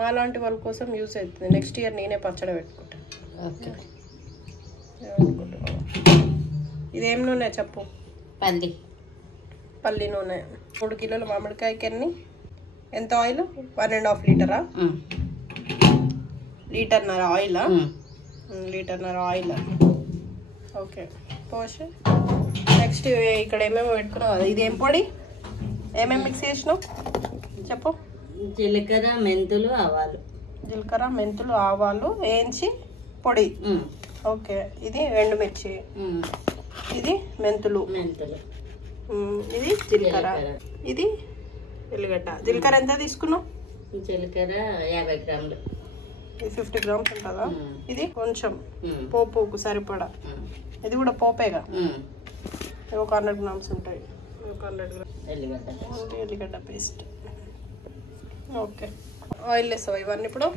మాలాంటి వాళ్ళ కోసం యూజ్ అవుతుంది. నెక్స్ట్ ఇయర్ నేనే పచ్చడి పెట్టుకుంటాను. ఓకే. ఇదేం నూనె చెప్పు? పల్లి నూనె. 3 కిలోల మామిడికాయకి ఎంత ఆయిల్? 1.5 లీటరా? లీటర్న్నర ఆయిలా? లీటర్న్నర ఆయిల్. ఓకే పోసి నెక్స్ట్ ఇక్కడ ఏమేమి పెట్టుకున్నావు కదా, ఇదేం పొడి? ఏమేమి మిక్స్ చేసినావు చెప్పు? జీలకర్ర మెంతులు ఆవాలు. జీలకర్ర మెంతులు ఆవాలు వేయించి పొడి. ఓకే. ఇది ఎండుమిర్చి, ఇది మెంతులు, ఇది జీలకర్ర, ఇది ఎల్లిగడ్డ. జీలకర్ర ఎంత తీసుకున్నావు? జీలకర్ర 50 గ్రాములు. ఇది 50 గ్రామ్స్ ఉంటుందా? ఇది కొంచెం పోపుకు సరిపడా. ఇది కూడా పోపేగా. ఒక 100 గ్రామ్స్ ఉంటాయి. ఒక 100 గ్రామ్స్ ఎల్లిగడ్డ పేస్ట్. ఓకే. ఆయిల్ వేస్తావా ఇవన్నీ ఇప్పుడు?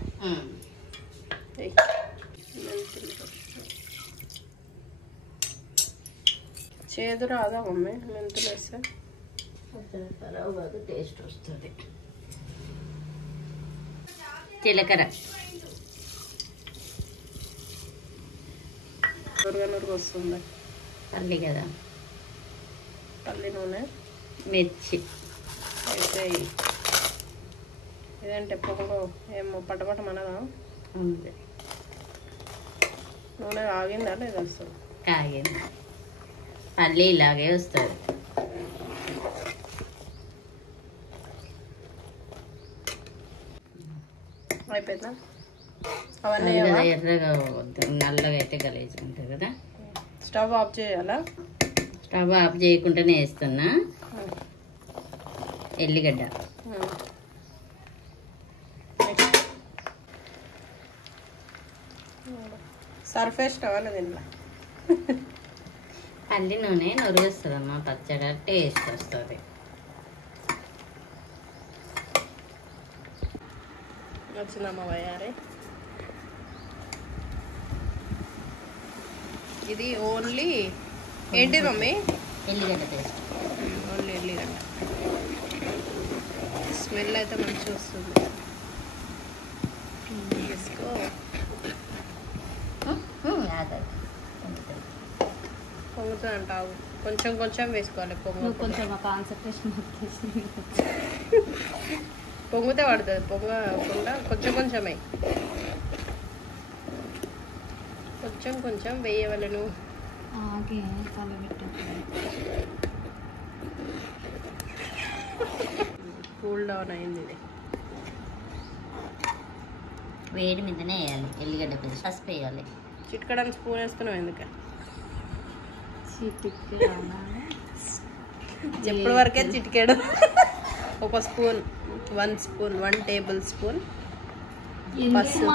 చేదు రాదా మమ్మీ మెంతులు వేస్తే? టేస్ట్ వస్తుంది. జీలకర్ర నురుగు వస్తుంది. పల్లి కదా, పల్లి నూనె, మిర్చి వేసేయి. ఇదంటే పొగలు ఏమో పటపట మనదా? నూనె ఆగిందా లేదా? వస్తుంది. ఆగింది. పల్లి ఇలాగే వస్తుంది. అయిపోయిందా? అవన్నీ ఎర్రగా నల్లగా అయితే గలీజ్ ఉంటుంది కదా. స్టవ్ ఆఫ్ చేయాలా? స్టవ్ ఆఫ్ చేయకుండానే వేస్తున్నా. ఎల్లిగడ్డ, సర్ఫేస్ కావాలి దీంట్లో. పల్లి నూనె నొరుగు వస్తుందమ్మా, పచ్చడి టేస్ట్ వస్తుంది. వచ్చిందమ్మా వయ్యారే. ఇది ఓన్లీ ఏంటి మమ్మీ? ఎల్లిగడ్డ పేస్ట్. ఓన్లీ ఎల్లిగడ్డ. స్మెల్ అయితే మంచిగా వస్తుంది. వేసుకో. పొంగుతుంది అంటావు. కొంచెం కొంచెం వేసుకోవాలి. కొంచెం కాన్సన్ట్రేషన్ పొంగితే పడుతుంది. పొంగకుండా కొంచెం కొంచెమే, కొంచెం కొంచెం వేయవలను. కూల్ డౌన్ అయింది. ఇది వేడి మీదనే వేయాలి. ఎల్లిగడ్డ పేస్ట్ పసుపు వేయాలి. చిట్కడని స్పూన్ వేసుకున్నావు ఎందుకు? ఎప్పటి వరకే చిటికాడు. ఒక స్పూన్, 1 టేబుల్ స్పూన్ పసుపు.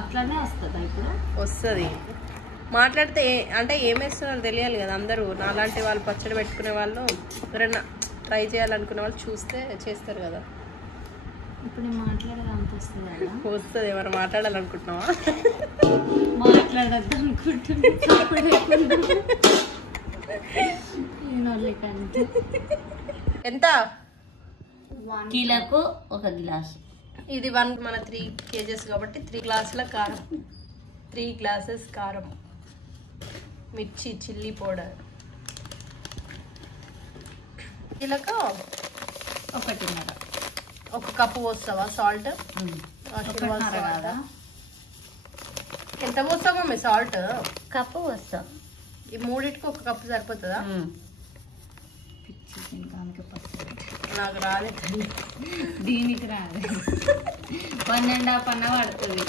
అట్లానే వస్తుంది. ఇప్పుడు వస్తుంది. మాట్లాడితే అంటే ఏమేస్తున్నారో తెలియాలి కదా అందరూ. నాలాంటి వాళ్ళు పచ్చడి పెట్టుకునే వాళ్ళు, ఎవరైనా ట్రై చేయాలనుకునే వాళ్ళు చూస్తే చేస్తారు కదా. ఇప్పుడు వస్తుంది. ఎవరు మాట్లాడాలనుకుంటున్నావా? మాట్లాడద్దు అనుకుంటున్నా. ఎంత? కిలోకు 1 గ్లాసు. ఇది మన 3 kgs కాబట్టి 3 గ్లాసుల కారం, 3 గ్లాసెస్ కారం, మిర్చి, చిల్లీ పౌడర్. కిలోకు 1.5. 1 కప్పు పోస్తావా సాల్ట్? ఎంత పోస్తావు మమ్మీ సాల్ట్? కప్పు పోస్తాం. ఈ 3టికి 1 కప్పు సరిపోతుందా? నాకు రాలే. దీనికి రాదు. 1.5 అన్న పడుతుంది.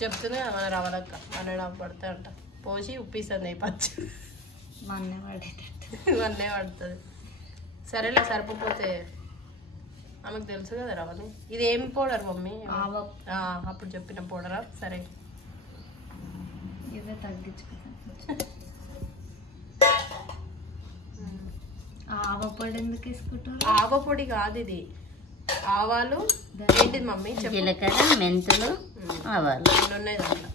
చెప్తుంది కదా మన రవ్వలక్క 1.5 పడుతుంది అంట. పోసి ఉప్పిస్తుంది పచ్చి. 1 పడుతుంది. సరేలే, సరిపోతే ఆమెకు తెలుసు కదా రవ్వని. ఇది ఏం పౌడర్ మమ్మీ? అప్పుడు చెప్పిన పౌడరా? సరే ఇదే తగ్గించుకుంటా. ఆవపొడి ఎందుకు వేసుకుంటారు? ఆవపొడి కాదు ఇది, ఆవాలు. ఏంటిది మమ్మీ? జీలకర్ర, మెంతులు, ఆవాలు ఉన్నాయి దాంట్లో.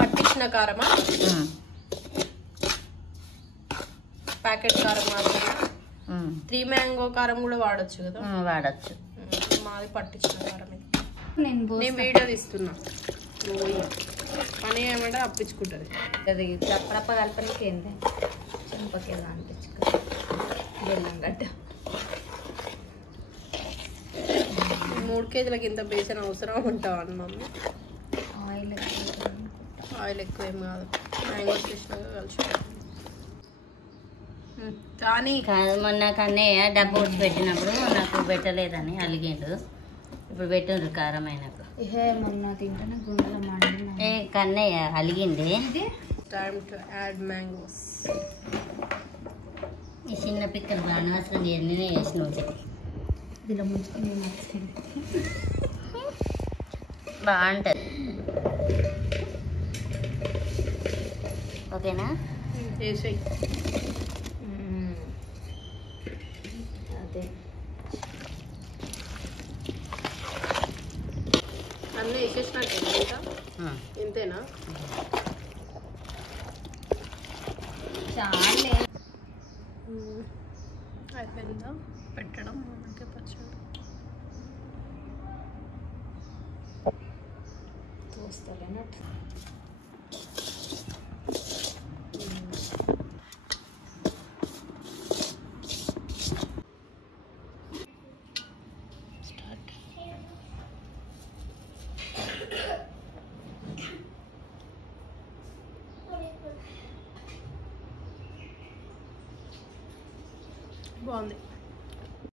పట్టించిన కారమా? ప్యాకెట్ కారం మాత్రమే. 3 మ్యాంగో కారం కూడా వాడచ్చు కదా. వాడచ్చు. మాది పట్టించిన కారం. నేను వీడియో తీస్తున్నా. పని ఏమంటే అప్పించుకుంటుంది. అది చప్పరప్ప కలపనికి ఏంటి చెంపకేదో అనిపించుకో బెల్లం గడ్డ. 3 కేజీలకి ఇంత బేసన్ అవసరం ఉంటావా అని మమ్మీ? ఆయిల్ ఎక్కువ ఏం కాదు. మ్యాంగో స్పెషల్గా కలిసి కానీ మొన్న కన్నయ్య డబ్బు ఉడిచి పెట్టినప్పుడు నాకు పెట్టలేదని అలిగిండు. ఇప్పుడు పెట్టిండ్రు కారం అయినప్పుడు. మొన్న తింటే గుండెలో మండి కన్నయ్య అలిగింది. Time to add mangoes. ఈ చిన్న పిక్కలు బాగా నేనే వేసిన దీనిలో ముంచుకుని బాగుంటుంది. ఓకేనా? వేసేయి. అదే అన్నీ వేసేసినట్టు ఇంకా ఇంతేనా? చాలే అయిపోయిందా పెట్టడం? మనకి పచ్చడి చూస్తలేనట్టు